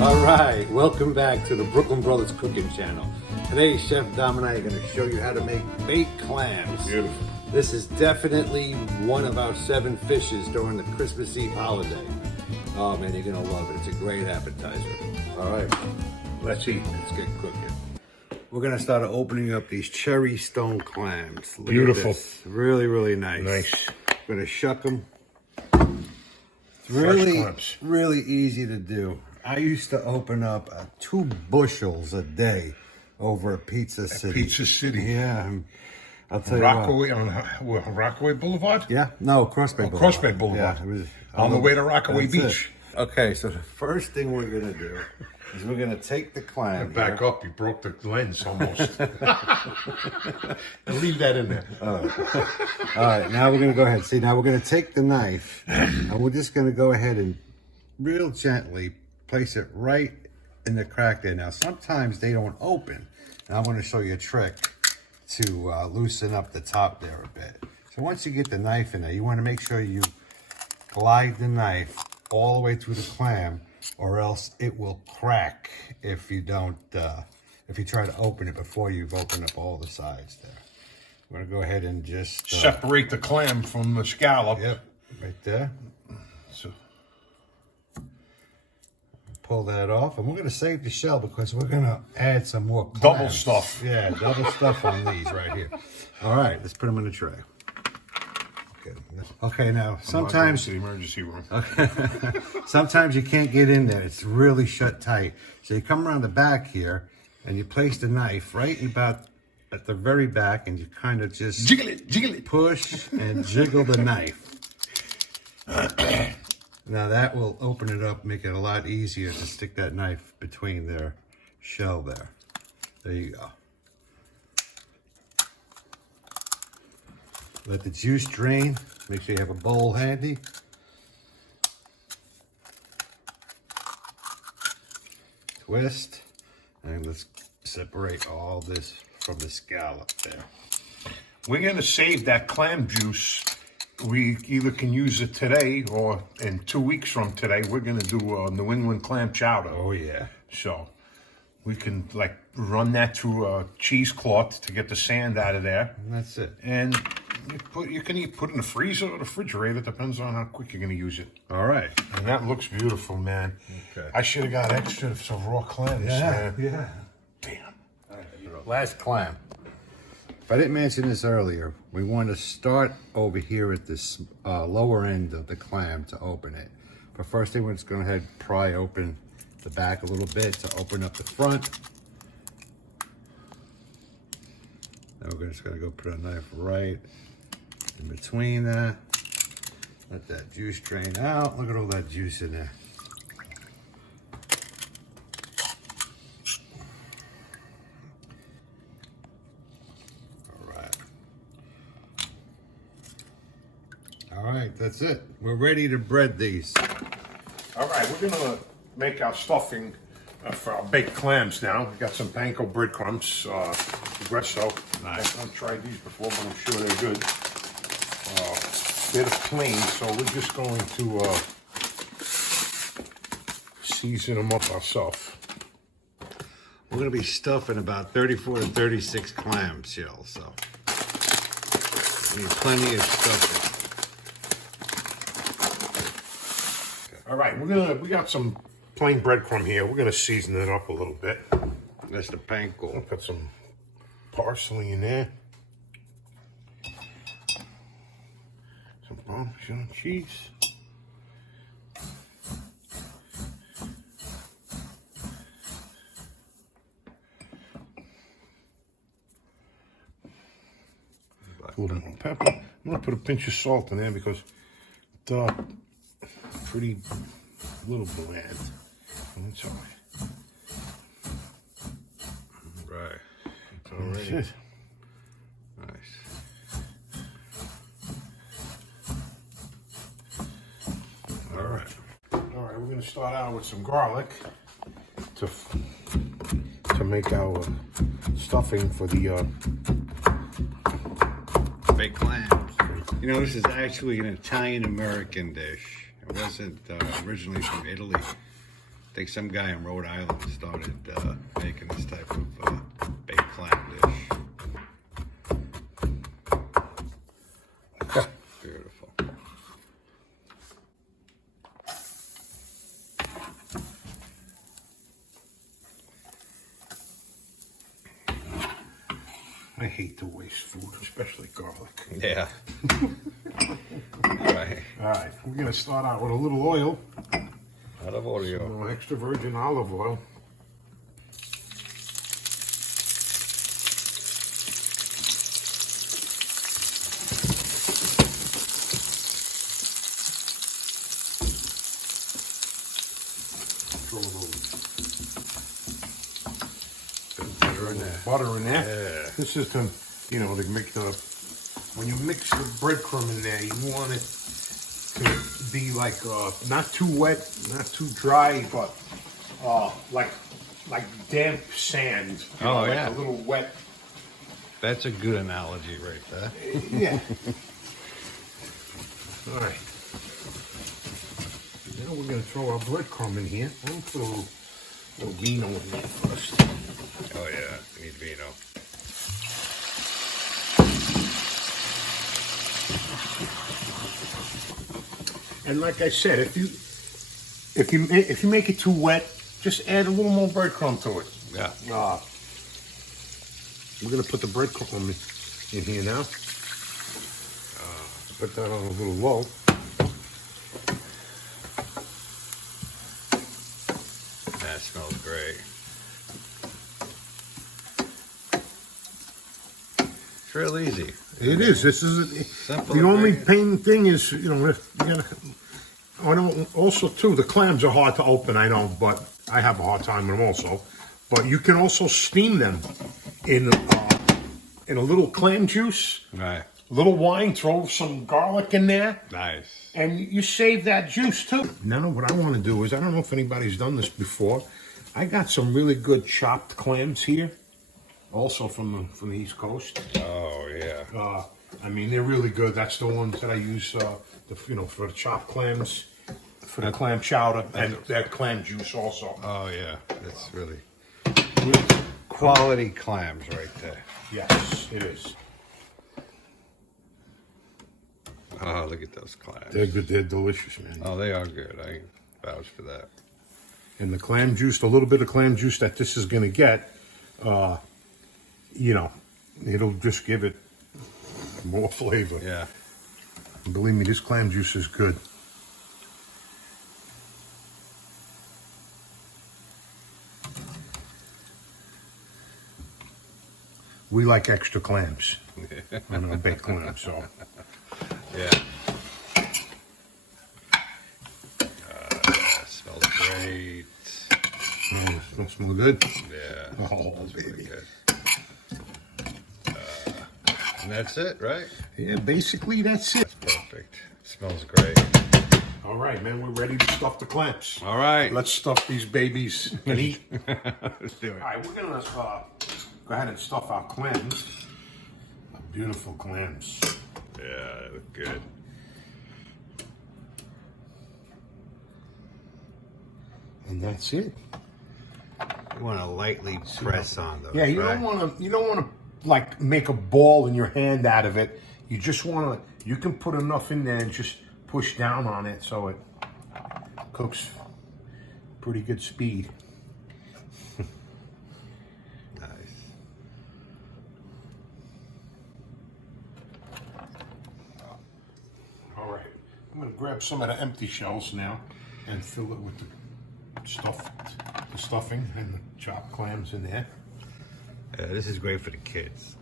All right, welcome back to the Brooklyn Brothers Cooking Channel. Today, Chef Dom and I are going to show you how to make baked clams. Beautiful. This is definitely one of our 7 fishes during the Christmas Eve holiday. Oh man, you're going to love it. It's a great appetizer. All right, let's eat. Let's get cooking. We're going to start opening up these Cherrystone clams. Look Beautiful. at this. Really, really nice. Nice. We're going to shuck them. Clams. Really easy to do. I used to open up 2 bushels a day over at Pizza City. Pizza City. Yeah, I'll tell you Rockaway on Rockaway Boulevard? what. Yeah, no, Crossbay Boulevard. Crossbay Boulevard. Yeah, it was on the way to Rockaway Beach. Okay, so the first thing we're gonna do is we're gonna take the clam. Back up, you broke the lens almost. Leave that in there. All right, now we're gonna go ahead. See, now we're gonna take the knife and we're just gonna go ahead and real gently place it right in the crack there. Now, sometimes they don't open. And I'm gonna show you a trick to loosen up the top there a bit. So once you get the knife in there, you wanna make sure you glide the knife all the way through the clam, or else it will crack if you don't, if you try to open it before you've opened up all the sides there. We're gonna go ahead and just Separate the clam from the scallop. Yep, right there. So, Pull that off, and we're gonna save the shell because we're gonna add some more clams. Double stuff. Yeah, double stuff on these right here. All right, let's put them in the tray. Okay, now sometimes the emergency room. sometimes you can't get in there. It's really shut tight. So you come around the back here and you place the knife right about at the very back, and you kind of just Jiggle it. push and jiggle the knife. Now that will open it up, make it a lot easier to stick that knife between their shell there. There you go. Let the juice drain. Make sure you have a bowl handy. Twist. And let's separate all this from the scallop there. We're going to save that clam juice. We either can use it today or in 2 weeks from today, we're going to do a New England clam chowder. Oh, yeah. So we can like run that through a cheesecloth to get the sand out of there. And that's it. And you can either put it in the freezer or the refrigerator. Depends on how quick you're going to use it. All right. And that looks beautiful, man. Okay. I should have got extra of some raw clams, man. Yeah. Damn. Last clam. If I didn't mention this earlier, we want to start over here at this lower end of the clam to open it. But first thing, we're just going to head pry open the back a little bit to open up the front. Then we're just going to go put a knife right in between that. Let that juice drain out. Look at all that juice in there. All right, that's it. We're ready to bread these. All right, we're going to make our stuffing for our baked clams now. We got some Panko breadcrumbs, Gresso. Nice. I've tried these before, but I'm sure they're good. Bit of plain, so we're just going to season them up ourselves. We're going to be stuffing about 34 to 36 clam shells, so we need plenty of stuffing. All right, we got some plain breadcrumb here. We're gonna season it up a little bit. That's the panko. Put some parsley in there. Some Parmesan cheese. Little pepper. I'm gonna put a pinch of salt in there because it's pretty little bland. That's all right. Right. It's all right. Nice. All right. All right, we're gonna start out with some garlic to make our stuffing for the Baked clams. You know, this is actually an Italian-American dish. It wasn't originally from Italy. I think some guy in Rhode Island started making this type of baked clam dish. Beautiful. I hate to waste food, especially garlic. Yeah. Right. All right, we're gonna start out with a little oil. Out of audio. Some extra virgin olive oil. Throw a little Butter in there. butter in there. Yeah. This is to, you know, to make the, when you mix the breadcrumb in there, you want it to be like not too wet, not too dry, but like damp sand. You know, yeah. like a little wet. That's a good analogy right there. Yeah. All right. Now we're gonna throw our breadcrumb in here. I'm gonna put a little vino in there first. Oh yeah, we need vino. And like I said, if you make it too wet, just add a little more breadcrumb to it. Yeah. We're gonna put the breadcrumb in here now. Put that on a little low. That smells great. It's real easy. It is. This is Simple the only ingredient. pain thing is, you know, if you gotta. I know also too, the clams are hard to open. I know, but I have a hard time with them also. But you can also steam them in a little clam juice, Right. a little wine. Throw some garlic in there, Nice. and you save that juice too. Now, what I want to do is, I don't know if anybody's done this before. I got some really good chopped clams here, also from the East Coast. Oh yeah. I mean, they're really good. That's the ones that I use, for the chopped clams, for the clam chowder, and that clam juice also. Oh yeah. That's really quality clams right there. Yes, it is. Oh, look at those clams. They're good. They're delicious, man. Oh, they are good. I vouch for that. And the clam juice, the little bit of clam juice that this is going to get, it'll just give it more flavor. Yeah. And believe me, this clam juice is good. We like extra clams on our baked clams, so. Yeah. Smells great. Smells smell good. Yeah. Oh, Smells really baby. good. And that's it, right? Yeah, basically that's it. Perfect. Smells great. All right, man, we're ready to stuff the clams. All right. Let's stuff these babies and eat. Let's do it. All right, we're gonna go ahead and stuff our clams. Beautiful clams. Yeah, they look good. And that's it. You want to lightly press on those. Yeah, you right? don't want to like make a ball in your hand out of it. You just want to. You can put enough in there and just push down on it so it cooks pretty good speed. Nice. All right, I'm gonna grab some of the empty shells now and fill it with the stuffing and the chopped clams in there. This is great for the kids.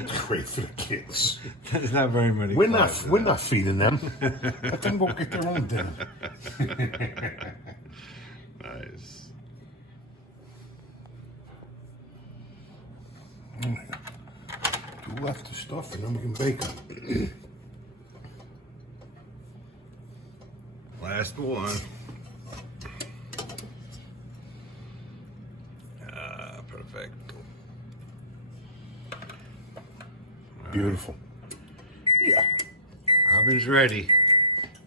It's great for the kids. There's not very many. We're clams not feeding them. Let them go get their own dinner. Nice. Two left to stuff, and then we can bake them. Last one. Perfect. Beautiful. Yeah. Oven's ready.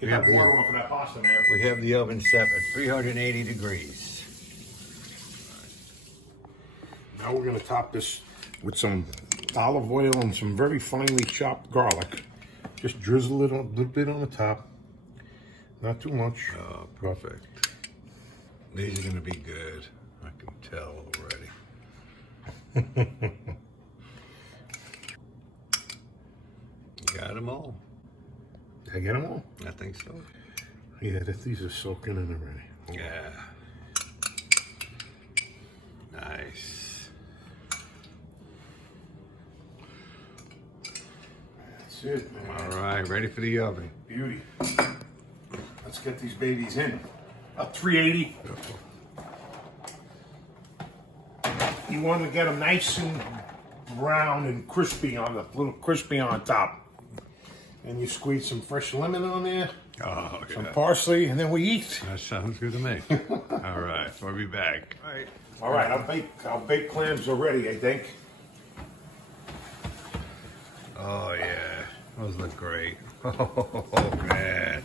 Get have that water off of that pasta there. We have the oven set at 380 degrees. Now we're gonna top this with some olive oil and some very finely chopped garlic. Just drizzle it a little bit on the top. Not too much. Oh, perfect. These are gonna be good. I can tell already. You got them all? Did I get them all? I think so. Yeah, these are soaking in already. Yeah. Nice. That's it, man. All right, ready for the oven. Beauty. Let's get these babies in. About 380. You want to get them nice and brown and crispy on the little crispy on top. And you squeeze some fresh lemon on there, Oh, some yeah. parsley, and then we eat. That sounds good to me. All right, we'll be back. All right. All right, our baked clams are ready, I think. Oh, yeah. Those look great. Oh, man.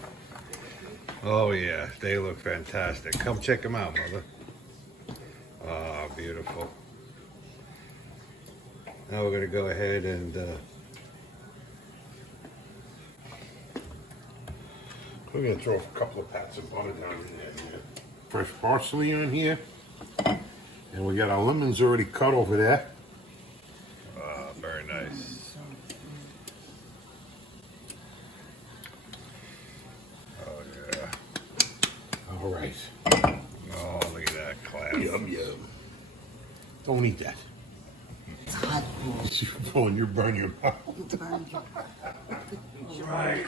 Oh, yeah. They look fantastic. Come check them out, mother. Oh, beautiful. Now we're going to go ahead and... We're gonna throw a couple of pats of butter down in there. Fresh parsley on here. And we got our lemons already cut over there. very nice. Oh, yeah. All right. Oh, look at that clam. Yum, yum. Don't eat that. It's hot. Oh, and you burn your mouth. All right.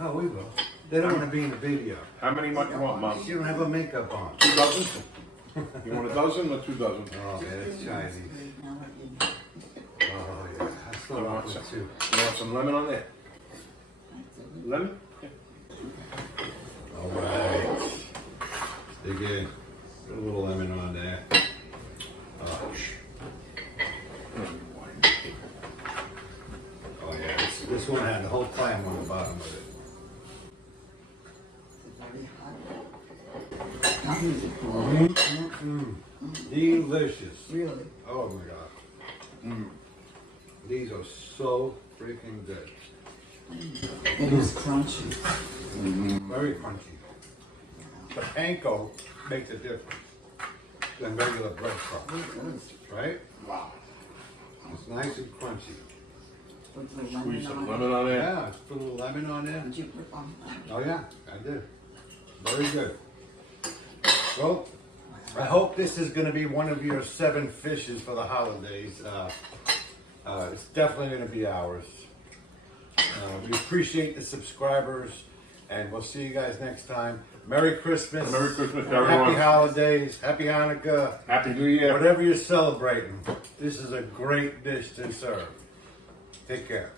Oh, we will. They don't want to be in the video. How many much you want, Mom? You don't have a makeup on. 2 dozen? You want a dozen or 2 dozen? Oh, man, it's Chinese. Oh, yeah. I still You want want it some, too. you want some lemon on there? Lemon? All right. Dig in. Put a little lemon on there. Oh, oh yeah, this one had the whole clam on the bottom of it. Delicious. Really? Oh my god. These are so freaking good. It is crunchy. Very crunchy. The panko makes a difference than regular breadcrumb, right? Wow. It's nice and crunchy. Put the lemon Squeeze some on it. lemon on there. Yeah, just put a little lemon on there. Did you put on that? Oh yeah, I did. Very good. Well, I hope this is going to be one of your 7 fishes for the holidays. It's definitely going to be ours. We appreciate the subscribers, and we'll see you guys next time. Merry Christmas. Merry Christmas, Happy everyone. holidays. Happy Hanukkah. Happy New Year. Whatever you're celebrating, this is a great dish to serve. Take care.